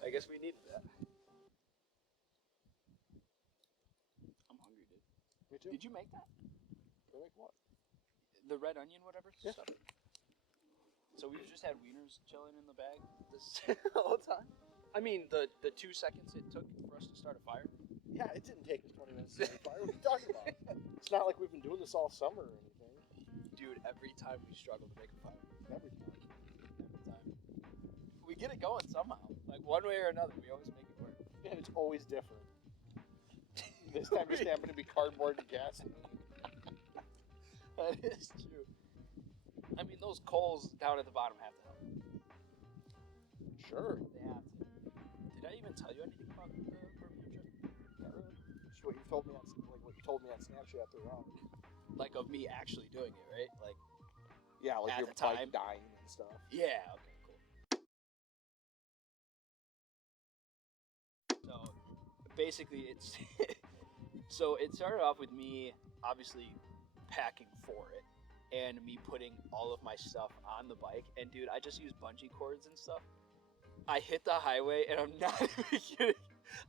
I guess we needed that. I'm hungry, dude. Me too. Did you make that? Make what? The red onion, whatever Yeah. stuff. So we've just had wieners chilling in the bag this whole time. I mean, the 2 seconds it took for us to start a fire. Yeah, it didn't take us 20 minutes to make a fire. What are you talking about? It's not like we've been doing this all summer or anything. Dude, every time we struggle to make a fire. Every time. Every time. We get it going somehow. Like one way or another, we always make it work. And it's always different. This time just happened to be cardboard and gas. That is true. I mean, those coals down at the bottom have to help. Sure. They have to. Did I even tell you anything about the Birmingham trip? Not really. Just what you told me on Snapchat the rock. Like of me actually doing it, right? Like, yeah, like at your the bike time. dying and stuff. Yeah, okay, cool. So, basically, it's... So, it started off with me, obviously, packing for it. And me putting all of my stuff on the bike. And, dude, I just used bungee cords and stuff. I hit the highway, and I'm not even kidding.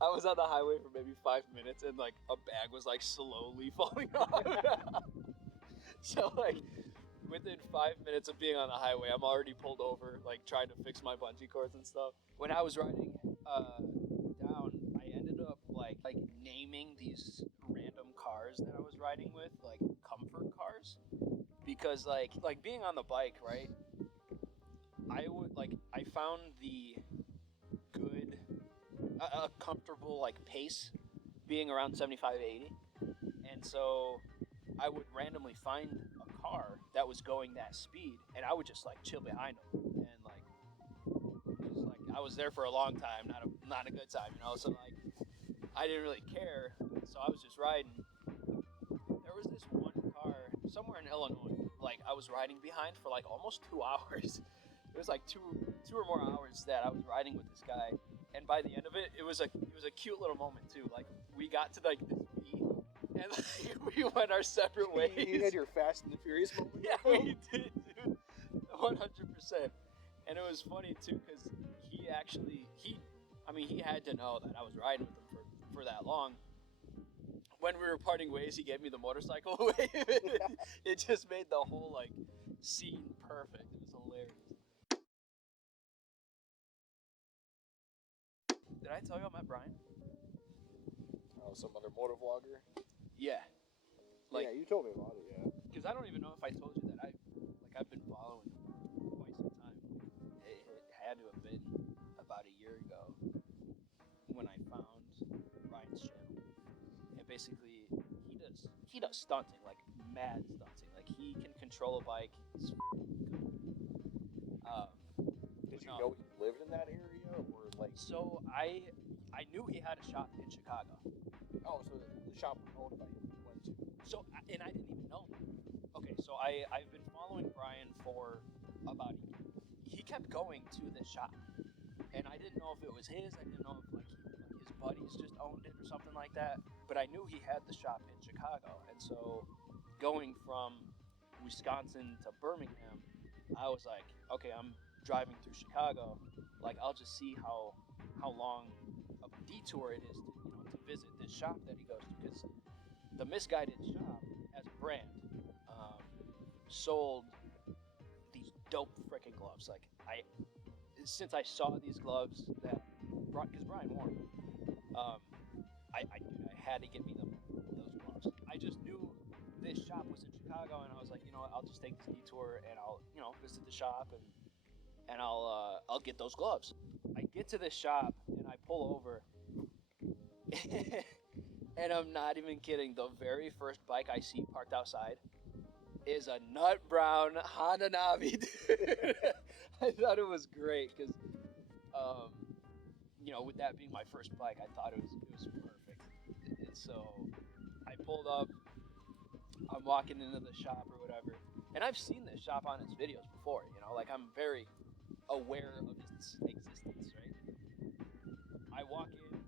I was on the highway for maybe 5 minutes, and, like, a bag was, like, slowly falling off. So, like... Within 5 minutes of being on the highway, I'm already pulled over, like trying to fix my bungee cords and stuff. When I was riding down, I ended up like naming these random cars that I was riding with, like comfort cars, because like being on the bike, right? I found the good, a comfortable like pace being around 75, 80, and so I would randomly find a car that was going that speed, and I would just like chill behind them, and like just like I was there for a long time, not a good time, you know. So like I didn't really care, so I was just riding. There was this one car somewhere in Illinois, like I was riding behind for like almost 2 hours. It was like two or more hours that I was riding with this guy, and by the end of it, it was a cute little moment too. Like we got to like this V. And like, we went our separate ways. You had your Fast and the Furious moment? Yeah, we did, dude. 100%. And it was funny, too, because he had to know that I was riding with him for that long. When we were parting ways, he gave me the motorcycle wave. It just made the whole, like, scene perfect. It was hilarious. Did I tell you I met Brian? Oh, some other motovlogger? Yeah. Like, yeah, you told me about it, yeah. Because I don't even know if I told you that I've been following him for quite some time. It had to have been about a year ago when I found Ryan's channel. And basically, he does stunting, like mad stunting. Like he can control a bike. He's good. Did you know he lived in that area, or like? So I knew he had a shop in Chicago. Oh, so the shop was owned by him. You went to. So, and I didn't even know that. Okay, so I've been following Brian for about a year. He kept going to this shop, and I didn't know if it was his. I didn't know if like his buddies just owned it or something like that. But I knew he had the shop in Chicago, and so going from Wisconsin to Birmingham, I was like, okay, I'm driving through Chicago. Like, I'll just see how long of a detour it is to visit this shop that he goes to, because the Misguided shop as a brand sold these dope freaking gloves. Like since I saw these gloves because Brian wore them, I had to get me those gloves. I just knew this shop was in Chicago, and I was like, you know what, I'll just take this detour and I'll visit the shop and I'll get those gloves. I get to this shop and I pull over. And I'm not even kidding. The very first bike I see parked outside is a nut brown Honda Navi, dude. I thought it was great because, with that being my first bike, I thought it was perfect. And so I pulled up. I'm walking into the shop or whatever, and I've seen this shop on its videos before. Like I'm very aware of its existence, right? I walk in.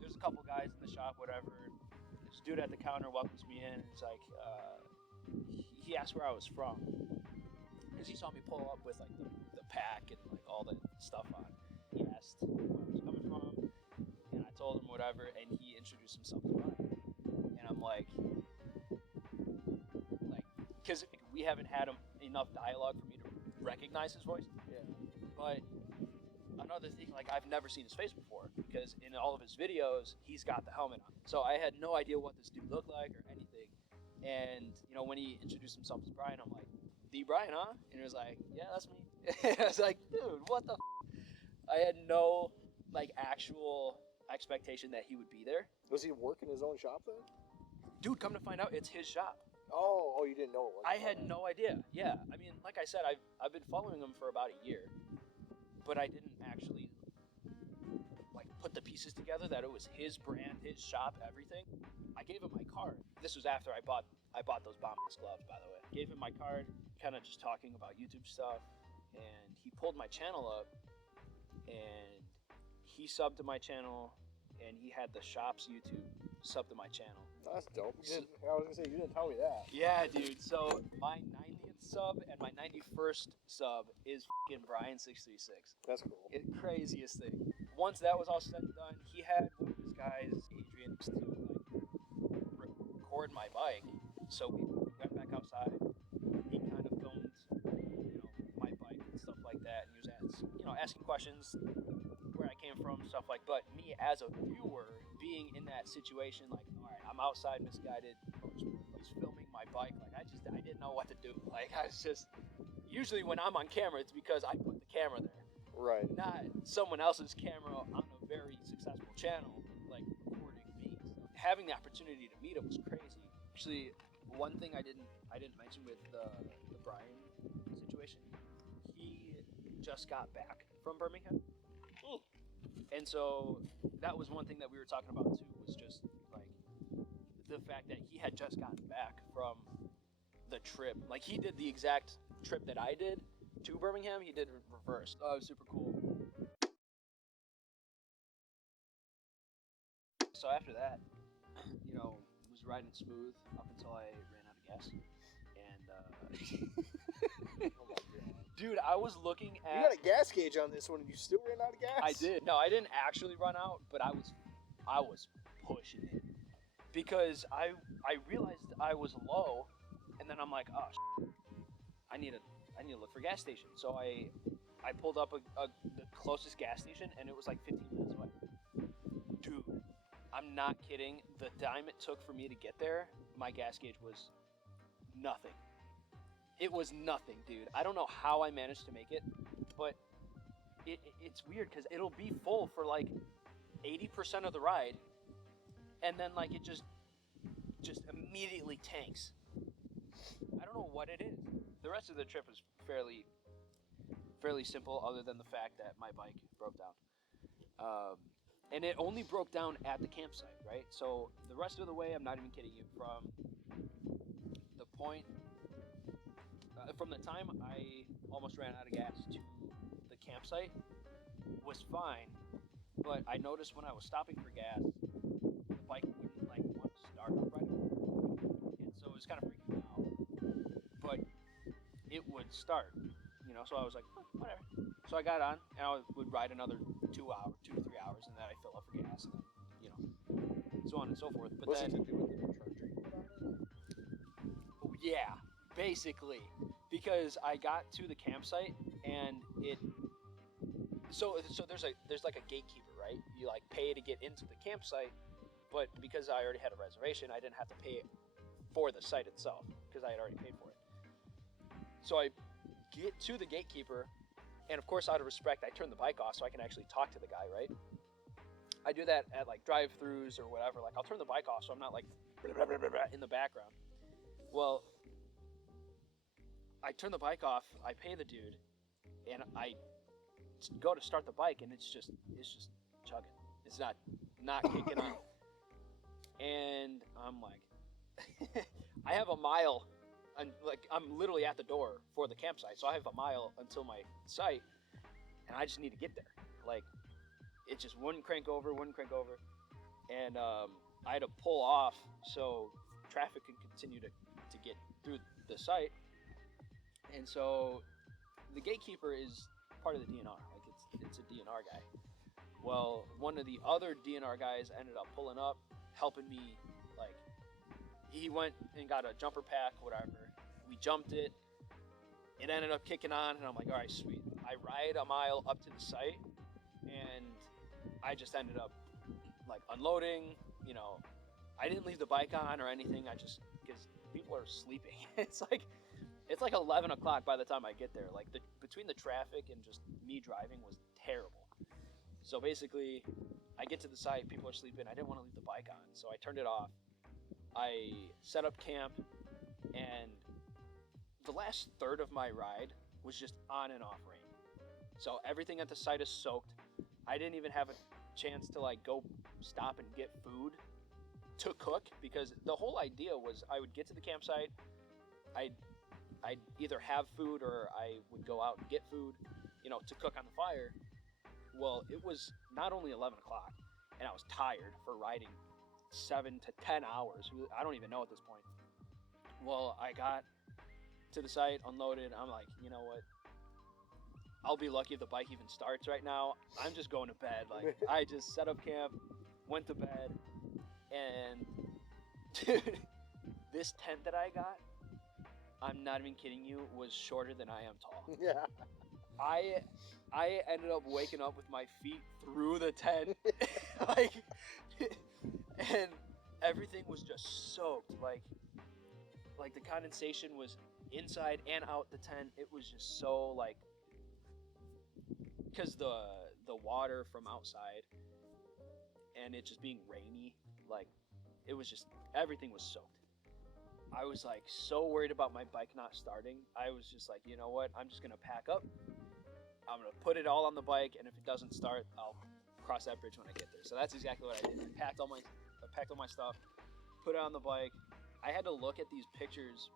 There's a couple guys in the shop, whatever. This dude at the counter welcomes me in. It's like, he asked where I was from. because he saw me pull up with like the pack and like all the stuff on. He asked where I was coming from, and I told him whatever, and he introduced himself to Brian. And I'm like, because we haven't had enough dialogue for me to recognize his voice. Yeah. But another thing, like I've never seen his face before, because in all of his videos, he's got the helmet on. So I had no idea what this dude looked like or anything. And, you know, when he introduced himself as Brian, I'm like, the Brian, huh? And he was like, yeah, that's me. I was like, dude, what the I had no, like, actual expectation that he would be there. Was he working his own shop then? Dude, come to find out, it's his shop. Oh, you didn't know it was. I had no idea. Yeah, I mean, like I said, I've been following him for about a year, but I didn't actually, like, put the pieces together that it was his brand, his shop, everything. I gave him my card. This was after I bought those Bombas gloves, by the way. Gave him my card, kind of just talking about YouTube stuff, and he pulled my channel up, and he subbed to my channel, and he had the shop's YouTube sub to my channel. That's dope. I was gonna say, you didn't tell me that. Yeah, dude. So my 90th sub and my 91st sub is fucking Brian636. That's cool. Craziest thing. Once that was all said and done, he had one of his guys, Adrian, to like record my bike. So we went back outside. He kind of filmed, you know, my bike and stuff like that, and he was asking questions, where I came from, stuff like. But me as a viewer, being in that situation, like, all right, I'm outside misguided. He's filming my bike. Like, I didn't know what to do. Like, I was just, usually when I'm on camera, it's because I put the camera there. Right. Not someone else's camera on a very successful channel, like, recording me. So having the opportunity to meet him was crazy. Actually, one thing I didn't mention with the Brian situation, he just got back from Birmingham. And so that was one thing that we were talking about too, was just like the fact that he had just gotten back from the trip. Like, he did the exact trip that I did to Birmingham, he did reverse. Oh, it was super cool. So after that, you know, it was riding smooth up until I ran out of gas. And Oh my God. dude, I was looking at. You got a gas gauge on this one, and you still ran out of gas? I did. No, I didn't actually run out, but I was pushing it because I realized I was low, and then I'm like, oh, I need to look for a gas station. So I pulled up the closest gas station, and it was like 15 minutes away. Dude, I'm not kidding. The time it took for me to get there, my gas gauge was nothing. It was nothing, dude. I don't know how I managed to make it, but it's weird because it'll be full for like 80% of the ride, and then like it just immediately tanks. I don't know what it is. The rest of the trip was fairly simple, other than the fact that my bike broke down. And it only broke down at the campsite, right? So the rest of the way, I'm not even kidding you, from the point, from the time I almost ran out of gas to the campsite was fine, but I noticed when I was stopping for gas, the bike wouldn't like want to start up right away, and so it was kind of freaking me out. But it would start, you know. So I was like, oh, whatever. So I got on, and I would ride another 2 to 3 hours, and then I fill up for gas, and then, you know, so on and so forth. But What's then, it to do with the new charger you put on it? yeah, basically, because I got to the campsite, and so there's like a gatekeeper, right? You like pay to get into the campsite, but because I already had a reservation, I didn't have to pay for the site itself because I had already paid for it. So I get to the gatekeeper, and of course, out of respect, I turn the bike off so I can actually talk to the guy, right? I do that at like drive-thrus or whatever. Like, I'll turn the bike off so I'm not like in the background. Well, I turn the bike off, I pay the dude, and I go to start the bike, and it's just chugging. It's not kicking on. And I'm like, I have a mile, and like I'm literally at the door for the campsite, so I have a mile until my site, and I just need to get there. Like, it just wouldn't crank over, and I had to pull off so traffic could continue to get through the site. And so the gatekeeper is part of the DNR. Like it's a DNR guy. Well, one of the other DNR guys ended up pulling up, helping me. Like, he went and got a jumper pack, whatever. We jumped it. It ended up kicking on, and I'm like, all right, sweet. I ride a mile up to the site, and I just ended up like unloading. You know, I didn't leave the bike on or anything. I just, because people are sleeping. It's like 11 o'clock by the time I get there. Like between the traffic and just me driving was terrible. So basically, I get to the site, people are sleeping. I didn't want to leave the bike on, so I turned it off. I set up camp, and the last third of my ride was just on and off rain. So everything at the site is soaked. I didn't even have a chance to like go stop and get food to cook, because the whole idea was I would get to the campsite, I'd either have food or I would go out and get food, you know, to cook on the fire. Well, it was not only 11 o'clock, and I was tired for riding 7 to 10 hours. I don't even know at this point. Well, I got to the site, unloaded. I'm like, you know what? I'll be lucky if the bike even starts right now. I'm just going to bed. Like, I just set up camp, went to bed, and dude, this tent that I got, I'm not even kidding you, was shorter than I am tall. Yeah. I ended up waking up with my feet through the tent, like, and everything was just soaked. Like the condensation was inside and out the tent. It was just so like, because the water from outside and it just being rainy, like it was just, everything was soaked. I was like so worried about my bike not starting. I was just like, you know what? I'm just gonna pack up. I'm gonna put it all on the bike, and if it doesn't start, I'll cross that bridge when I get there. So that's exactly what I did. I packed all my stuff, put it on the bike. I had to look at these pictures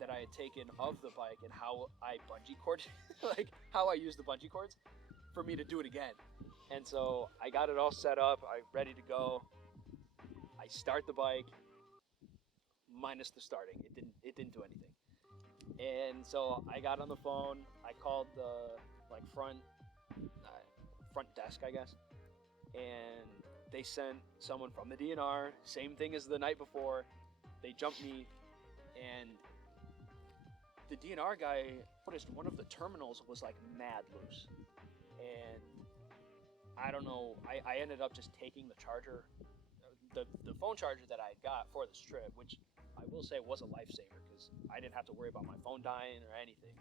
that I had taken of the bike and how I bungee corded, like how I used the bungee cords for me to do it again. And so I got it all set up. I'm ready to go. I start the bike, minus the starting. It didn't do anything. And so I got on the phone. I called the like front desk, I guess, and they sent someone from the DNR. Same thing as the night before. They jumped me, and the DNR guy noticed one of the terminals was like mad loose, and I don't know. I ended up just taking the charger, the phone charger that I got for this trip, which I will say was a lifesaver because I didn't have to worry about my phone dying or anything.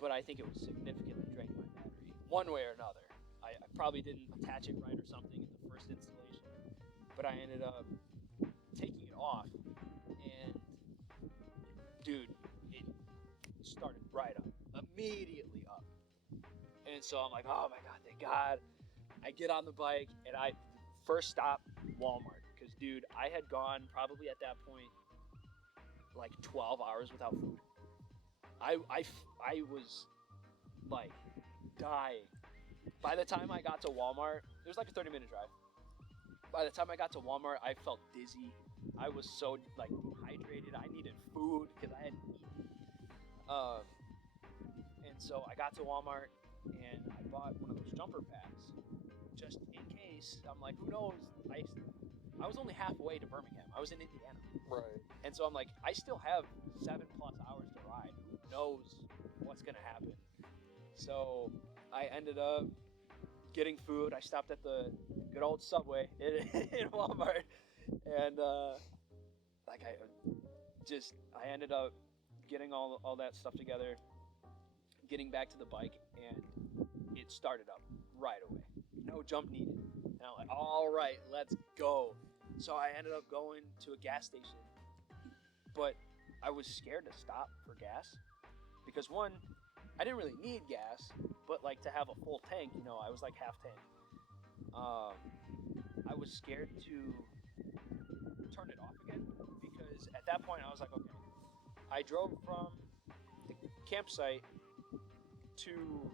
But I think it was significantly draining my battery, one way or another. I probably didn't attach it right or something in the first installation, but I ended up taking it off, and dude, it started right up, immediately up. And so I'm like, oh my God, thank God. I get on the bike, and I first stop, Walmart. Because, dude, I had gone probably at that point like 12 hours without food. I was like dying. By the time I got to Walmart, it was like a 30-minute drive. By the time I got to Walmart, I felt dizzy. I was so like dehydrated. I needed food because I hadn't eaten. And so I got to Walmart and I bought one of those jumper packs just in case. I'm like, who knows? I was only halfway to Birmingham. I was in Indiana. Right. And so I'm like, I still have 7+ hours to ride. Who knows what's going to happen? So I ended up getting food. I stopped at the good old Subway in Walmart. And I ended up getting all that stuff together, getting back to the bike, and it started up right away. No jump needed. And I'm like, all right, let's go. So I ended up going to a gas station, but I was scared to stop for gas because, one, I didn't really need gas, but like to have a full tank, you know, I was like half tank. I was scared to turn it off again because at that point I was like, okay, I drove from the campsite to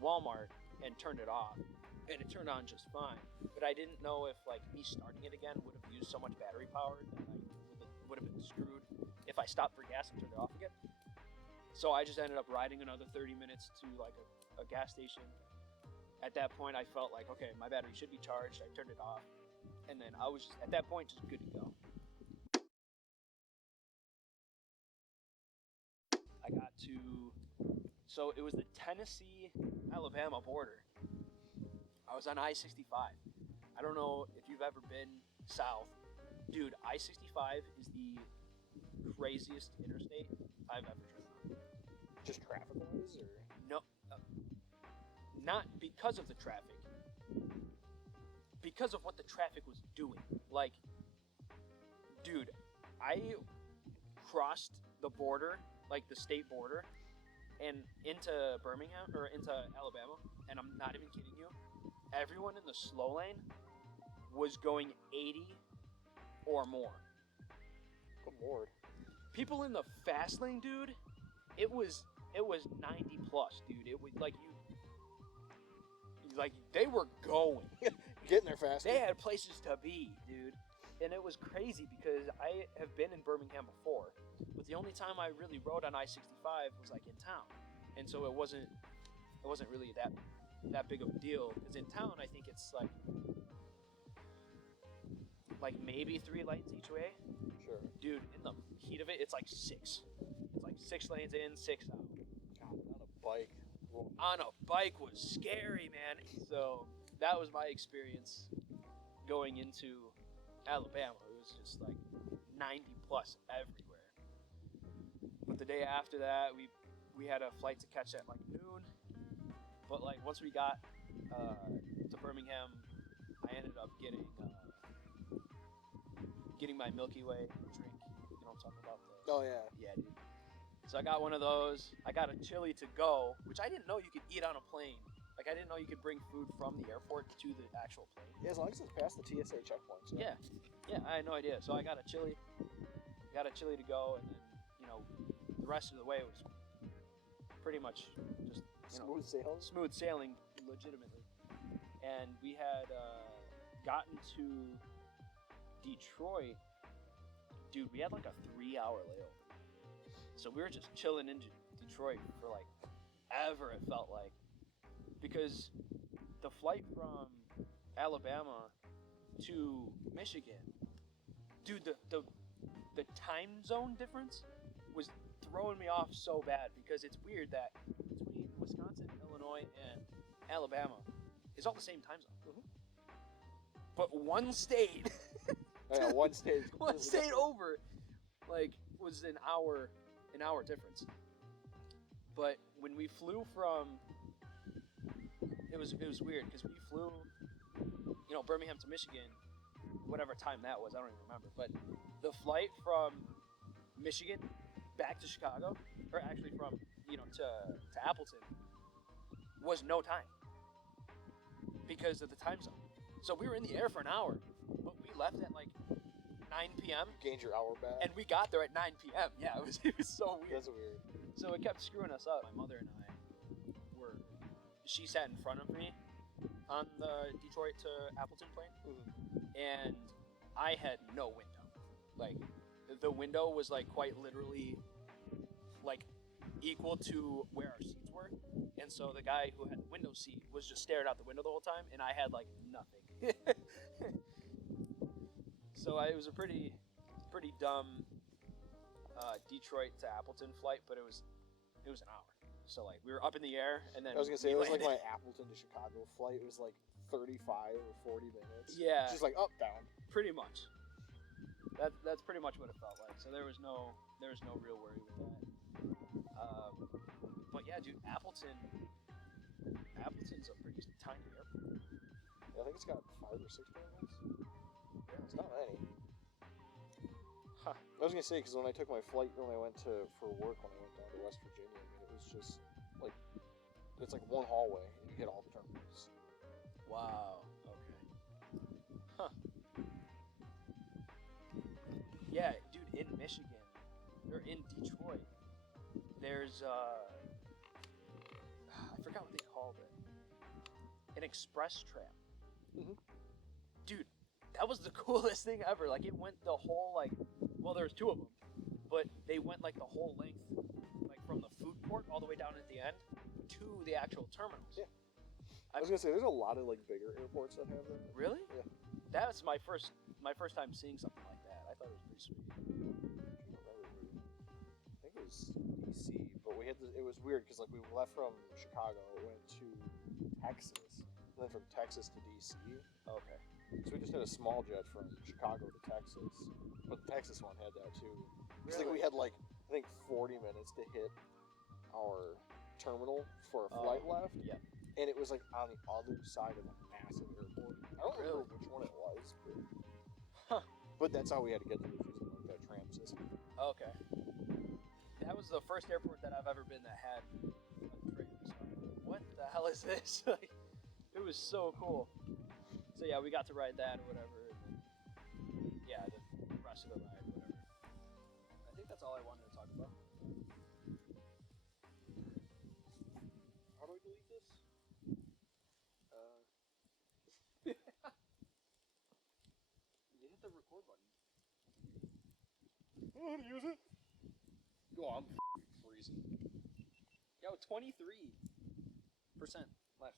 Walmart and turned it off, and it turned on just fine. But I didn't know if like me starting it again would have used so much battery power that I would have been screwed if I stopped for gas and turned it off again. So I just ended up riding another 30 minutes to like a gas station. At that point, I felt like, okay, my battery should be charged. I turned it off. And then I was just, at that point, just good to go. I got to, so it was the Tennessee-Alabama border. I was on I-65. I don't know if you've ever been south. Dude, I-65 is the craziest interstate I've ever driven on. Just traffic-wise, or? No, not because of the traffic. Because of what the traffic was doing. Like, dude, I crossed the border, like the state border, and into Birmingham, or into Alabama, and I'm not even kidding you, everyone in the slow lane was going 80 or more. Good lord. People in the fast lane, dude, it was 90 plus, dude. It was like they were going. Getting there fast. They had places to be, dude. And it was crazy because I have been in Birmingham before, but the only time I really rode on I-65 was like in town. And so it wasn't really that big of a deal, because in town I think it's like maybe 3 lanes each way. Sure. Dude, in the heat of it, it's like 6. It's like 6 lanes in, 6 out. God, on a bike. Whoa. On a bike was scary, man. So that was my experience going into Alabama. It was just like 90 plus everywhere. But the day after that, we had a flight to catch at like noon. But like once we got to Birmingham, I ended up getting my Milky Way drink. You know what I'm talking about? Oh yeah. Yeah, dude. So I got one of those. I got a chili to go, which I didn't know you could eat on a plane. Like, I didn't know you could bring food from the airport to the actual plane. Yeah, as long as it's past the TSA checkpoints. Yeah, I had no idea. So I got a chili to go, and then, you know, the rest of the way was pretty much just, smooth sailing, legitimately. And we had gotten to Detroit. Dude, we had like a 3-hour layover. So we were just chilling in Detroit for like ever, it felt like. Because the flight from Alabama to Michigan, dude, the time zone difference was throwing me off so bad, because it's weird that between Wisconsin, Illinois, and Alabama is all the same time zone. Mm-hmm. But one state, one state over, like, was an hour difference. But when we flew from, it was weird, because we flew, you know, Birmingham to Michigan, whatever time that was, I don't even remember. But the flight from Michigan back to Chicago, or actually from, you know, to Appleton, was no time because of the time zone. So we were in the air for an hour, but we left at like 9 p.m. Gained your hour back. And we got there at 9 p.m. Yeah, it was so weird. That's weird. So it kept screwing us up. My mother and I she sat in front of me on the Detroit to Appleton plane, and I had no window. Like, the window was like quite literally like equal to where our seats were, and so the guy who had the window seat was just staring out the window the whole time, and I had like nothing. So it was a pretty dumb Detroit to Appleton flight, but it was an hour. So like we were up in the air, and then I was gonna say it was like my Appleton to Chicago flight. It was like 35 or 40 minutes. Yeah, just like up down. Pretty much. That's pretty much what it felt like. So there was no real worry with that. But yeah, dude, Appleton's a pretty tiny airport. Yeah, I think it's got 5 or 6 terminals. Yeah, it's not many. Huh. I was gonna say, because when I took my flight when I went for work when I went down to West Virginia, I mean, it was just like, it's like one hallway and you hit all the terminals. Wow. Okay. Huh. Yeah, dude, in Michigan, or in Detroit, there's I forgot what they called it. An express tram. Mm-hmm. Dude, that was the coolest thing ever. Like, it went the whole, like, well, there's 2 of them, but they went like the whole length, like from the food the actual terminals. Yeah. I was gonna say there's a lot of like bigger airports that have them. Really? Yeah. That was my first time seeing something like that. I thought it was pretty sweet. I think it was DC, but we had it was weird because like we left from Chicago, went to Texas, and then from Texas to DC. Okay. So we just had a small jet from Chicago to Texas, but the Texas one had that too. Because like we had like I think 40 minutes to hit our terminal for a flight left. Yeah. And it was like on the other side of a massive airport. I don't remember which one it was, but that's how we had to get to it, using like that tram system. Okay. That was the first airport that I've ever been that had a train. So I'm like, what the hell is this? Like, it was so cool. So yeah, we got to ride that or whatever. And then, yeah, the rest of the ride, whatever. I think that's all I wanted to talk about. How do I delete this? You hit the record button. I know how to use it. Oh, I'm freezing. Yo, 23% left.